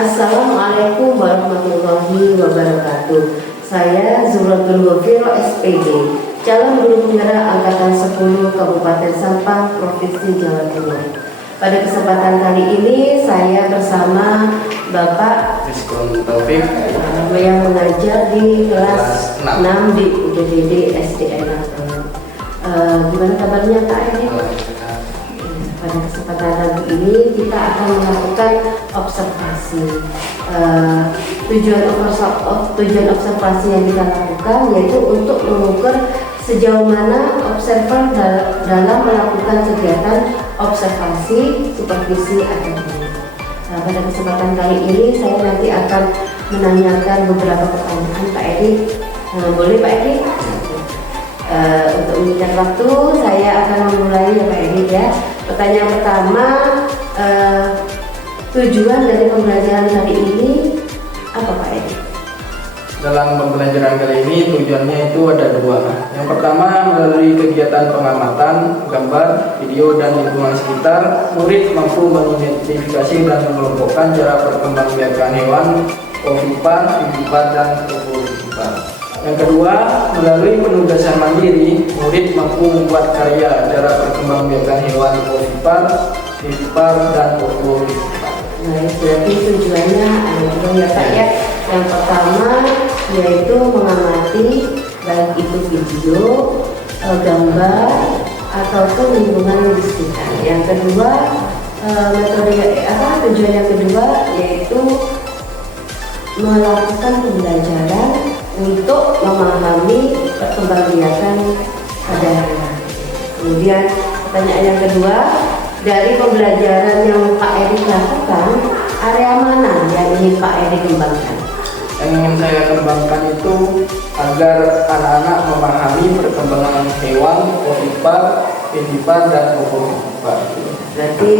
Assalamualaikum warahmatullahi wabarakatuh. Saya Zuratul Wafiro SPD, calon guru penggerak Angkatan 10 Kabupaten Sampang, Provinsi Jawa Timur. Pada kesempatan kali ini saya bersama Bapak Rizkon Taufik yang mengajar di kelas 6 di UGDD SDN. Gimana kabarnya Pak Edi? Pada kesempatan kali ini kita akan melakukan observasi. Tujuan observasi yang kita lakukan yaitu untuk mengukur sejauh mana observer dalam melakukan kegiatan observasi, supervisi atau tidak. Pada kesempatan kali ini saya nanti akan menanyakan beberapa pertanyaan Pak Edi. Boleh Pak Edi? Untuk menyingkat waktu saya akan memulai ya Pak Edi ya. Pertanyaan pertama, tujuan dari pembelajaran kali ini apa Pak Edi? Dalam pembelajaran kali ini tujuannya itu ada dua. Yang pertama, melalui kegiatan pengamatan gambar, video, dan lingkungan sekitar, murid mampu mengidentifikasi dan mengelompokkan cara perkembangbiakan hewan, ovipar, vivipar, dan ovovivipar. Yang kedua, melalui penugasan mandiri, murid mampu membuat karya cara perkembangbiakan hewan, ovipar, vivipar, dan ovovivipar. Nah, berarti tujuannya ada juga ya Pak ya. Yang pertama yaitu mengamati baik itu video, gambar ataupun lingkungan di sekitar. Yang kedua, tujuan yang kedua yaitu melakukan pembelajaran untuk memahami perkembangbiakan pada hewan. Kemudian pertanyaan yang kedua, dari pembelajaran yang Pak Edi lakukan, area mana yang ingin Pak Edi kembangkan? Yang ingin saya kembangkan itu agar anak-anak memahami perkembangan hewan, ovipar, vivipar, dan ovovivipar. Berarti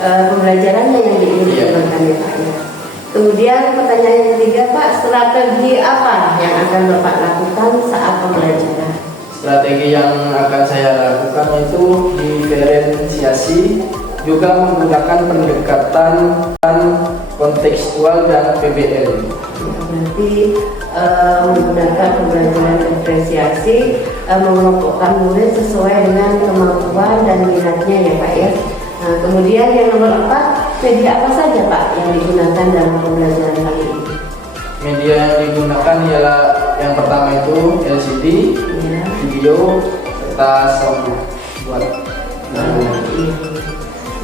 pembelajarannya yang ingin dikembangkan ya Pak ya. Kemudian pertanyaan yang ketiga Pak, strategi apa yang akan Bapak lakukan saat pembelajaran? Strategi yang akan saya lakukan itu diferensiasi, juga menggunakan pendekatan kontekstual dan PBL. Berarti menggunakan pembelajaran diferensiasi, mengelompokkan murid sesuai dengan kemampuan dan minatnya ya Pak ya. Nah, kemudian yang nomor 4, media apa saja Pak yang digunakan dalam pembelajaran kali ini? Media yang digunakan ialah yang pertama itu LCD, video, serta soundboard.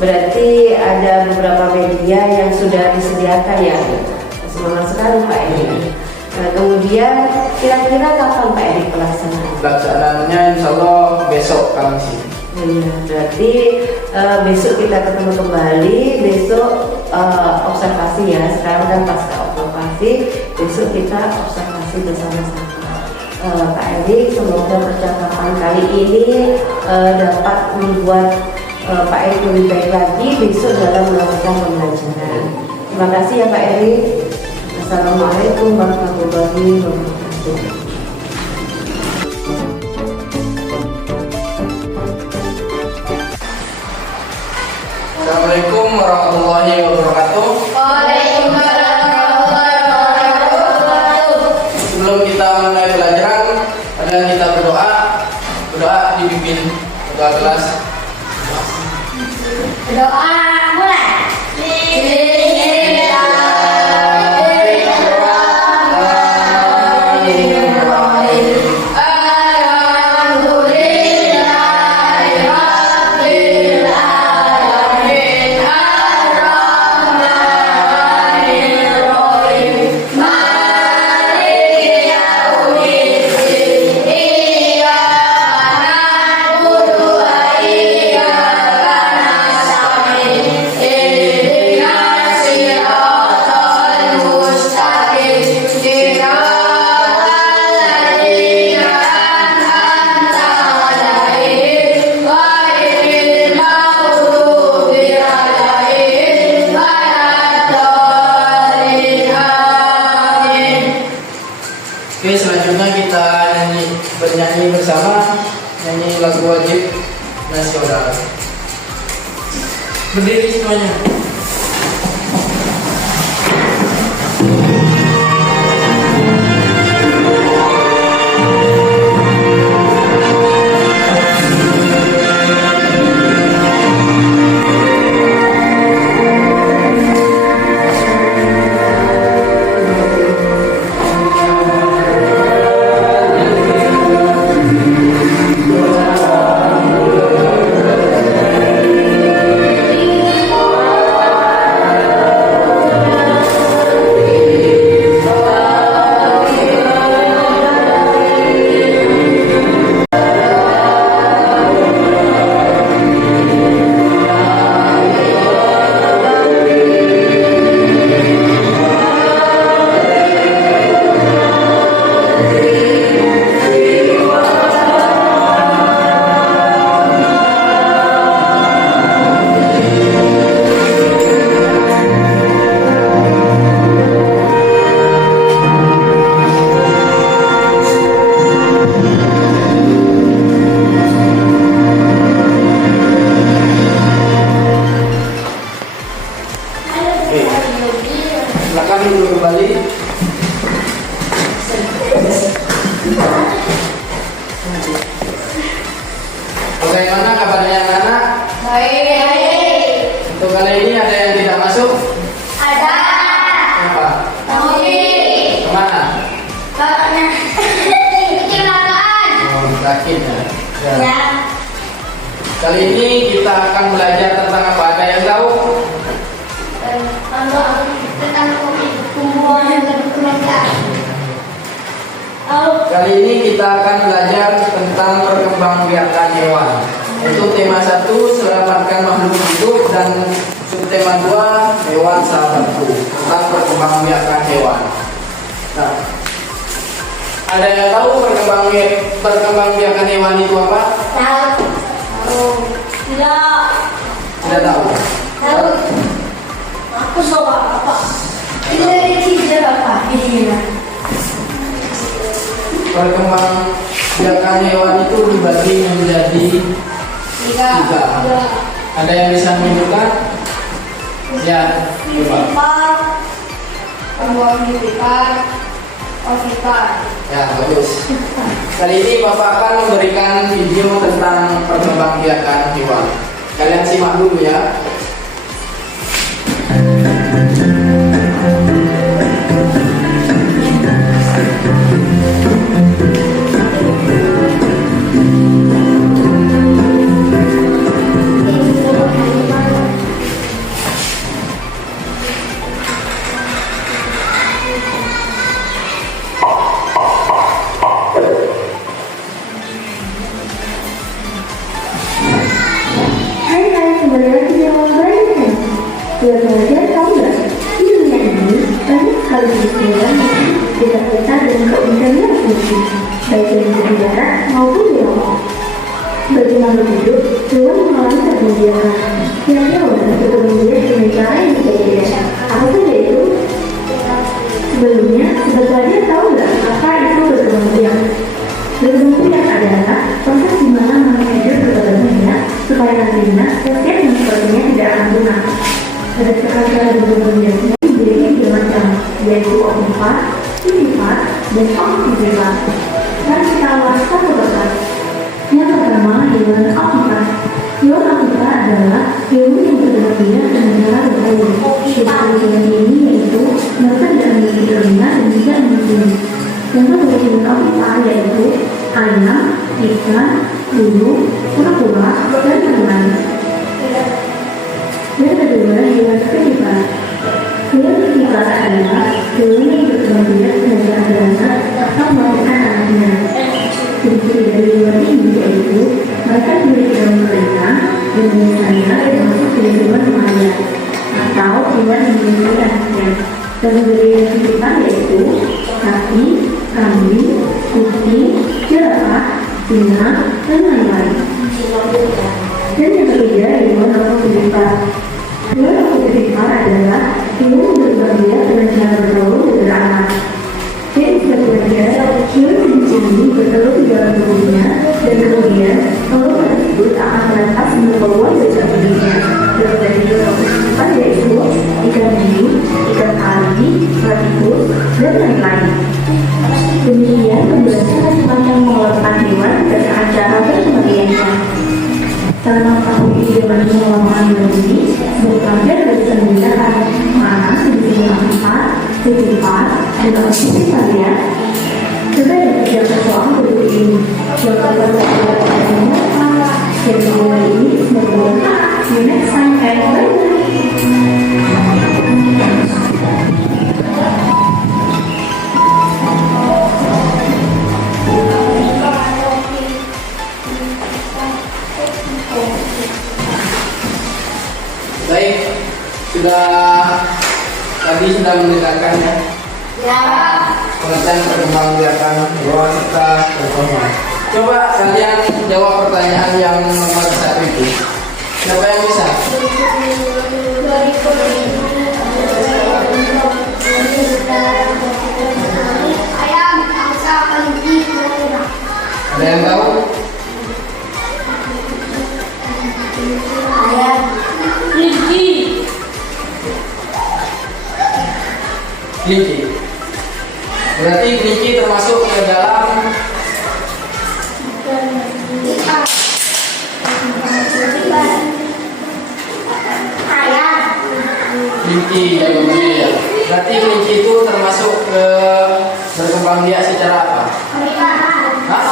Berarti ada beberapa media yang sudah disediakan ya. Semangat sekali Pak Edi. Nah, kemudian kira-kira kapan Pak Edi pelaksanaan? Pelaksanaannya insya Allah besok Kamis ini. Iya, berarti besok kita ketemu kembali. Besok observasi ya. Sekarang kan pasca observasi, besok kita observasi bersama-sama. Pak Edi, semoga percakapan kali ini dapat membuat Pak Edi lebih baik lagi besok dalam melakukan pembelajaran. Terima kasih ya Pak Edi. Assalamualaikum warahmatullahi wabarakatuh. Assalamualaikum warahmatullahi wabarakatuh. Waalaikumsalam warahmatullahi wabarakatuh. Sebelum kita mulai pelajaran, marilah kita berdoa. Berdoa dipimpin ketua kelas. Doa mulai. Oke, selanjutnya kita bernyanyi bersama, nyanyi lagu wajib nasional. Berdiri semuanya. Bagaimana kabarnya anak-anak? Baik. Untuk kali ini ada yang tidak masuk? Ada. Apa? Tauri. Kemana? Karena kecelakaan. Oh, sakit ya. Ya. Ya. Kali ini kita akan belajar tentang apa? Ada yang tahu? Kalau tentang tumbuhan yang berkembang. Kali ini kita akan belajar tentang perkembangbiakan hewan. Itu tema 1, selamatkan makhluk hidup, dan subtema 2, hewan sahabatku, tentang perkembangbiakan hewan. Nah, ada yang tahu perkembangbiakan hewan itu apa? Tahu. Tidak. Tidak tahu. Tahu. Aku soal apa? Ini dari teacher apa? Di sini. Perkembangbiakan hewan itu dibagi menjadi Tiga. 3. Ada yang bisa menunjukkan? Ya, coba. Sifat. Pembuatan. Sifat. Ya, bagus. Kali ini Bapak akan memberikan video tentang perkembangbiakan hewan. Kalian simak dulu ya. Kalian tahu nggak? Di dunia ini banyak sekali hewan yang kita dan keunikannya fungsi, baik dari segi darat maupun di laut. Bagi makhluk hidup, hewan mengalami perkembangbiakan. Kira-kira ada perkembangbiakan dengan cara yang berbeda. Apa saja itu? Sebelumnya, sobat kalian tahu nggak apa itu berkembangbiakan? Berkembangbiakan adalah proses di mana makhluk hidup berkembangbiak supaya nantinya setiap yang sepertinya tidak akan punah. Berdasarkan cara berkembangbiak menjadi 3 macam, yaitu omnivora, innivora, dan omnivora. Dan kita bahas satu persatu. Yang pertama, hewan omnivora. Hewan omnivora adalah hewan yang berkembangbiak dengan cara berbeda. Ciri hewan ini yaitu mereka tidak memiliki telinga dan tidak memiliki. Contoh dari hewan omnivora yaitu ayam, ikan, burung, kura-kura, dan lain-lain. Yang kedua, hewan karnivora. Hewan karnivora adalah hewan yang berkembangbiak dengan cara beranak atau melahirkan anaknya. Ciri-ciri dari hewan ini yaitu mereka memiliki daun telinga dan biasanya termasuk jenis hewan maya atau hewan yang memiliki anaknya. Dan dari hewan karnivora yaitu sapi, kambing, kucing, jerapah, singa, dan lain-lain. Dan yang ketiga, hewan omnivora. Hewan omnivora adalah hewan yang berkembangbiak dengan cara bertelur dan beranak. Jadi sebenarnya, hewan jenis ini bertelur di dalam tubuhnya dan kemudian telur tersebut akan menetas keluar dari tubuhnya. Dan dari hewan omnivora yaitu ikan hiu, ikan pari, platypus, dan lain-lain. Demikian penjelasan tentang mengelola hewan dan cara berkembangbiaknya. Dalam mengetahui bagaimana mengelola hewan ini, berpelajar dari sembilan mana jenis hewan sifat, dan aktivitas kalian. Coba dipelajari soal berikut ini. Yang pertama adalah dan kedua ini semoga you next time and bye. Baik, tadi sudah mendengarkan ya Ya. pengertian perkembangbiakan hewan serta contohnya. Coba kalian jawab pertanyaan yang nomor 1 itu. Siapa yang bisa? Ayam, angsa, kelinci, kura-kura. Ada yang tahu? Ayam. Kelinci. Kelinci. Berarti kelinci termasuk ke dalam Kelinci jawabannya ya. Berarti kelinci itu termasuk berkembang biak secara apa? Hah?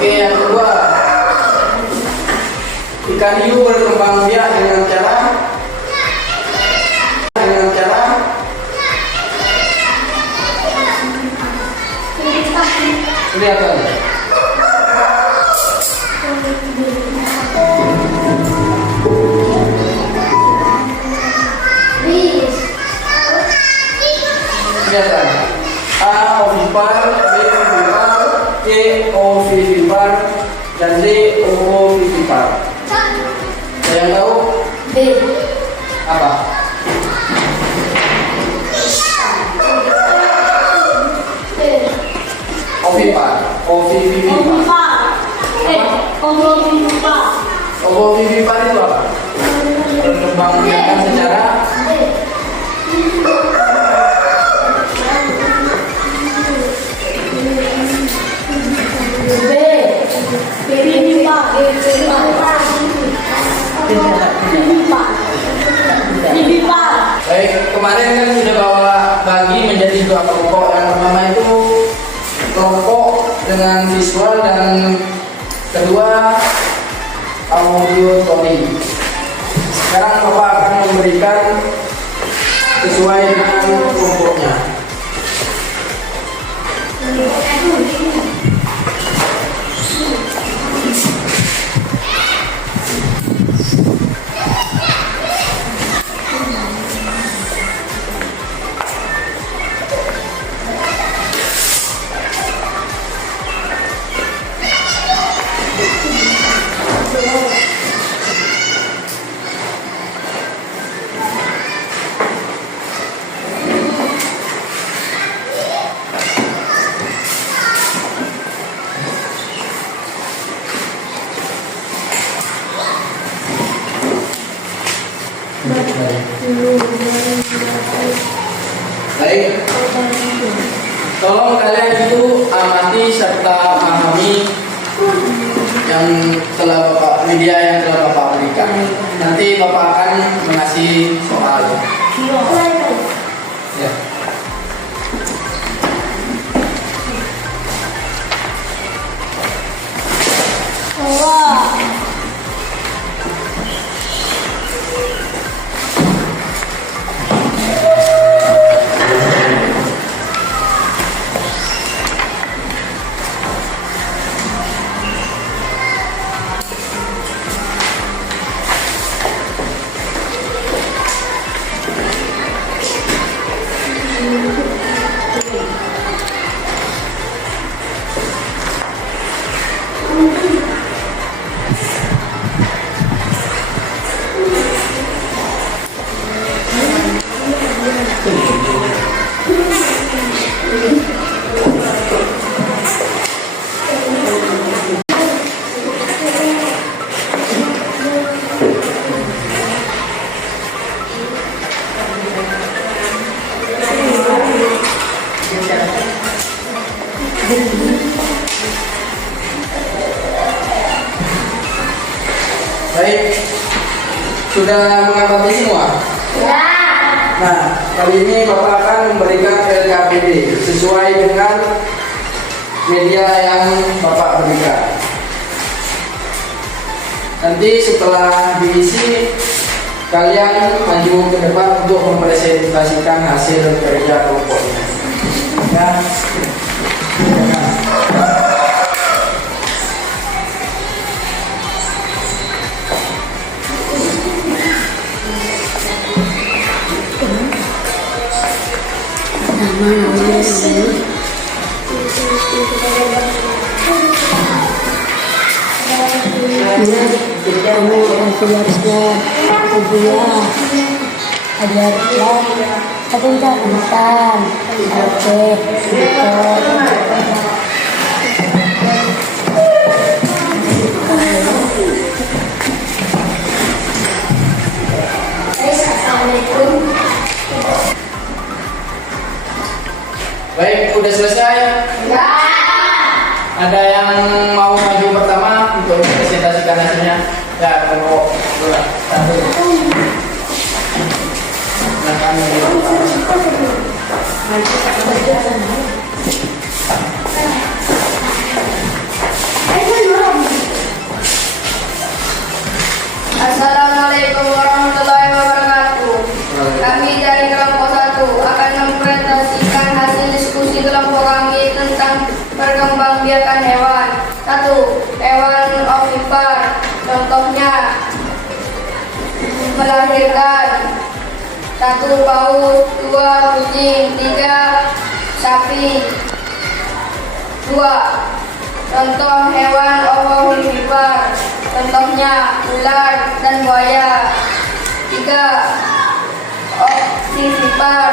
Oke, yang kedua, ikan hiu berkembang biak dengan cara kelihatan. Kelihatan. A ovipar, B ovipar, C ovivipar, dan D ovovivipar. Ada yang tahu? B. Apa? Ovipar, ovivipar. Ovovivipar itu apa? Berkembang biakan secara baik. Kemarin kan sudah bawa bagi menjadi dua kelompok. Yang pertama itu kelompok dengan visual dan kedua auditory. Sekarang Bapak akan memberikan sesuai dengan kelompoknya. Baik, tolong kalian itu amati serta pahami yang telah Bapak media yang telah Bapak berikan. Nanti Bapak akan mengasih soal. Ya. Baik, sudah mengamati semua? Ya. Nah, kali ini Bapak akan memberikan LKPD sesuai dengan media yang Bapak berikan. Nanti setelah diisi, kalian maju ke depan untuk mempresentasikan hasil kerja kelompoknya. Ya. Kamu harusnya kuliah, ajarlah, tapi tidak makan, oke, Assalamualaikum. Baik, udah selesai? Ya. Ada yang mau maju pertama untuk presentasikan hasilnya? Ya, kalau satu. Silakan. Assalamualaikum warahmatullahi wabarakatuh. Kami dari kelompok 1 akan mempresentasikan hasil diskusi kelompok kami tentang perkembangbiakan hewan. 1. Hewan ovipar. Contohnya melahirkan. 1. Paus. 2. Kucing. 3. Sapi. 2. Contoh hewan ovovivipar. Contohnya ular dan buaya. 3. Ovivipar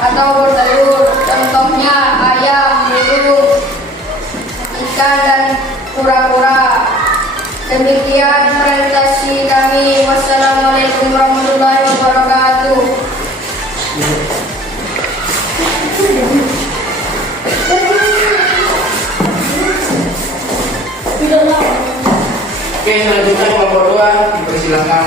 atau bertelur. Contohnya ayam, burung, ikan dan kura-kura. Demikian presentasi kami. Wassalamualaikum warahmatullahi wabarakatuh. Oke, selanjutnya kelompok 2 dipersilakan.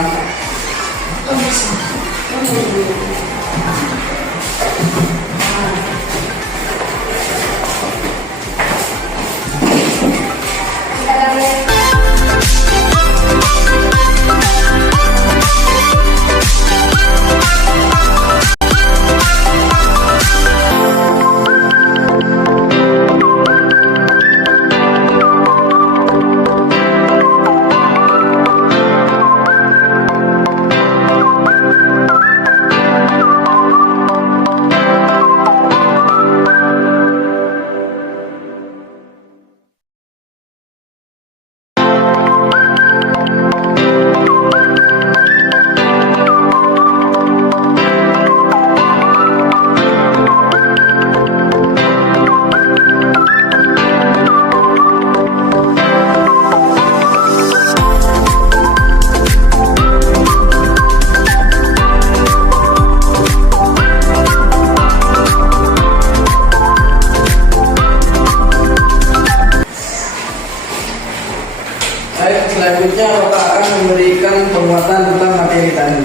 Selanjutnya Bapak akan memberikan penguatan tentang materi tadi,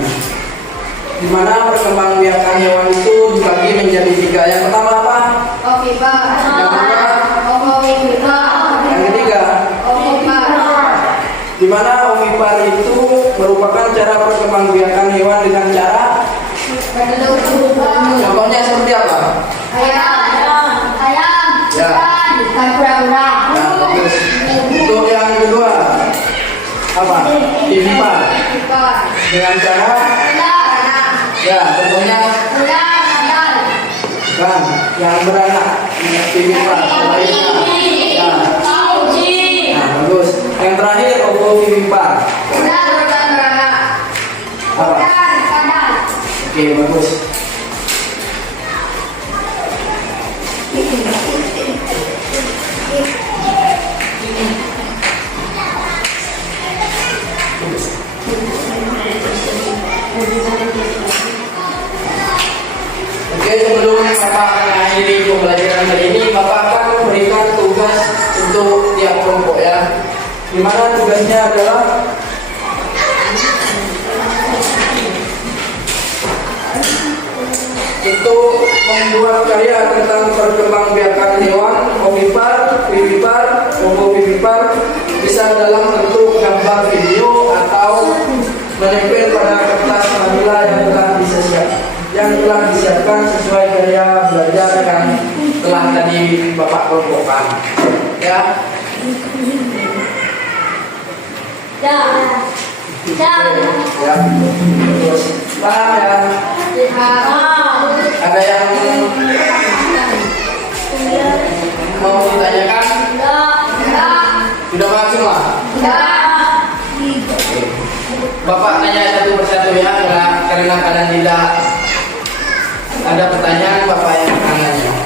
di mana perkembangbiakan hewan itu dibagi menjadi 3. Yang pertama apa? Ovipar. Yang kedua? Ovovivipar. Yang ketiga? Ovipar. Di mana ovipar itu merupakan cara perkembangbiakan hewan dengan cara Bertelur. contohnya seperti apa? Ayam. Ya. Dan kura-kura. Nah, bagus. Untuk yang kedua apa? Vivipar Ovipar. dengan cara ya contohnya kan yang beranak vivipar melahirkan. Nah, bagus. Yang terakhir ovovivipar. Apa? Oke, bagus. Oke, sebelum Bapak mengakhiri pembelajaran kali ini, Bapak akan memberikan tugas untuk tiap kelompok ya. Di mana tugasnya adalah untuk membuat karya tentang perkembangbiakan hewan ovipar, vivipar, ovovivipar, bisa dalam bentuk gambar video atau menempel pada kertas manila yang telah disiapkan sesuai gaya belajar yang telah tadi Bapak kelompokkan. Ya. Ya. Terus paham ya? Ada yang mau ditanyakan? Sudah paham semua? Bapak tanya satu persatu ya, karena kadang tidak ada pertanyaan Bapak yang tanya.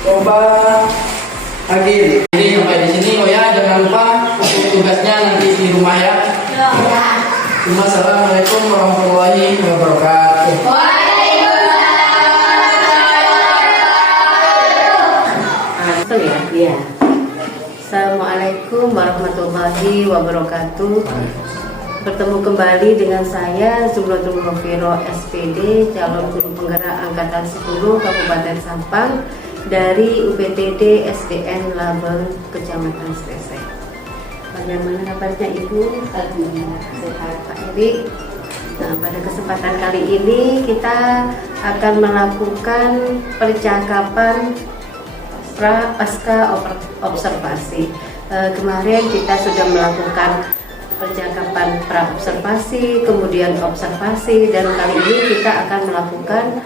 Coba Agil. Jadi sampai di sini oh ya, jangan lupa untuk tugasnya nanti di rumah ya. Assalamualaikum warahmatullahi wabarakatuh. Waalaikumsalam warahmatullahi wabarakatuh. warahmatullahi wabarakatuh. Bertemu kembali dengan saya Zumratul Mufiro SPD, calon guru penggerak angkatan 10 Kabupaten Sampang dari UPTD SDN Labeng, Kecamatan Sresek. Bagaimana kabarnya Ibu? Alhamdulillah sehat Pak Erik. Nah, pada kesempatan kali ini kita akan melakukan percakapan pasca observasi. Kemarin kita sudah melakukan percakapan pra-observasi, kemudian observasi, dan kali ini kita akan melakukan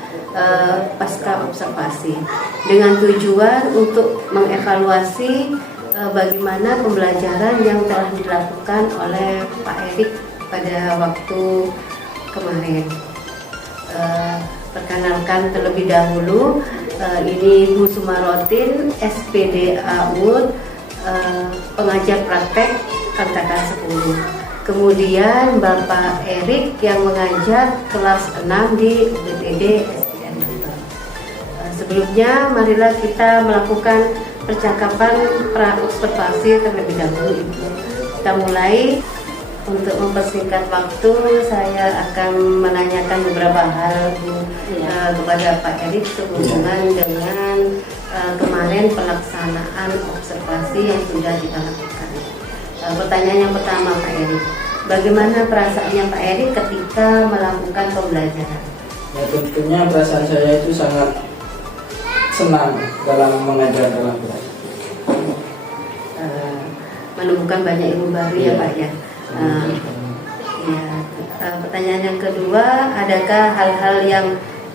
pasca observasi dengan tujuan untuk mengevaluasi bagaimana pembelajaran yang telah dilakukan oleh Pak Erik pada waktu kemarin. Perkenalkan terlebih dahulu, ini Bu Sumarotin, SPD AUD, pengajar praktek angkatan 10. Kemudian Bapak Erik yang mengajar kelas 6 di UPTD SDN Labeng. Sebelumnya marilah kita melakukan percakapan pra-observasi terlebih dahulu. Kita mulai. Untuk mempersingkat waktu, saya akan menanyakan beberapa hal kepada Pak Erik sehubungan dengan kemarin pelaksanaan observasi yang sudah kita lakukan. Pertanyaan yang pertama Pak Erik, bagaimana perasaannya Pak Erik ketika melakukan pembelajaran? Ya, tentunya perasaan saya itu sangat senang dalam mengajar dalam kelas. Menemukan banyak ilmu baru ya Pak ya. Pertanyaan yang kedua, adakah hal-hal yang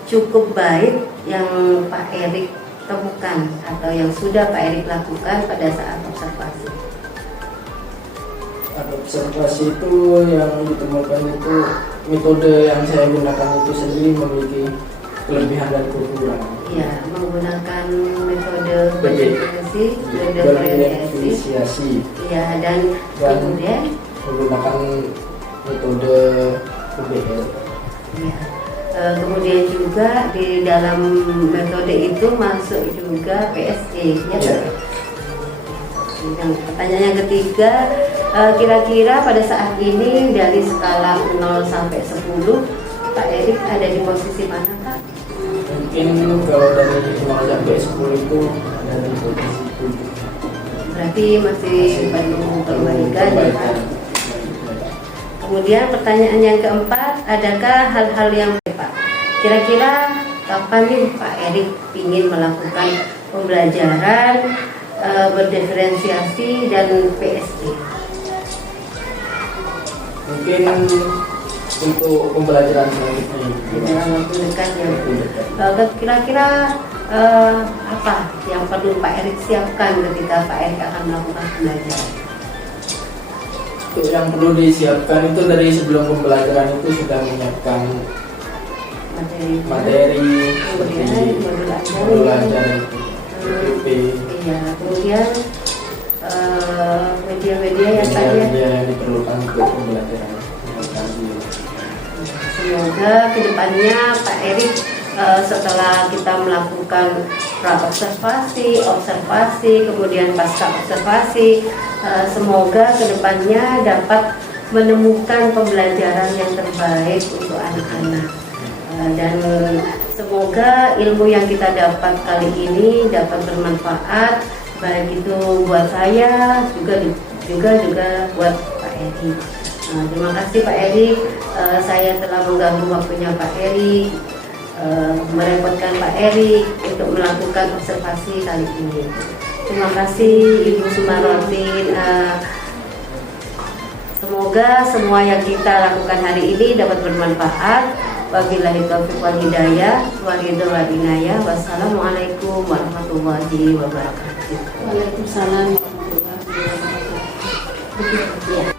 cukup baik yang Pak Erik temukan atau yang sudah Pak Erik lakukan pada saat observasi? Observasi itu yang ditemukan itu metode yang saya gunakan itu sendiri memiliki kelebihan dan kekurangan. Ya, menggunakan metode diferensiasi. Ya, dan kemudian menggunakan metode PBL. Ya. Kemudian juga di dalam metode itu masuk juga PSE, ya. Ya. Yang pertanyaan yang ketiga, kira-kira pada saat ini dari skala 0 sampai 10, Pak Erik ada di posisi mana Pak? Mungkin kalau dari 0 sampai 10 itu ada di posisi 7. Berarti masih perlu perbaikan ya Pak? Kemudian pertanyaan yang keempat, adakah hal-hal yang Pak? Kira-kira kapan nih Pak Erik ingin melakukan pembelajaran berdiferensiasi dan PSE? Mungkin untuk pembelajaran selanjutnya Dalam waktu dekat ya. Kira-kira apa yang perlu Pak Erik siapkan ketika Pak Erik akan melakukan pembelajaran? Untuk yang perlu disiapkan itu dari sebelum pembelajaran itu sudah menyiapkan materi seperti modul ajar PP, kemudian media-media yang tadi yang diperlukan untuk pembelajaran. Semoga kedepannya Pak Erik setelah kita melakukan pra-observasi, observasi, kemudian pasca observasi, semoga kedepannya dapat menemukan pembelajaran yang terbaik untuk anak-anak. Dan semoga ilmu yang kita dapat kali ini dapat bermanfaat, baik itu buat saya juga buat Pak Erik. Terima kasih Pak Erik, saya telah mengganggu waktunya Pak Erik, merepotkan Pak Erik untuk melakukan observasi kali ini. Terima kasih Ibu Sumarotin. Semoga semua yang kita lakukan hari ini dapat bermanfaat. Wabillahi taufiq wal hidayah, waridho wal inayah. Wassalamualaikum warahmatullahi wabarakatuh. Waalaikumsalam warahmatullahi wabarakatuh.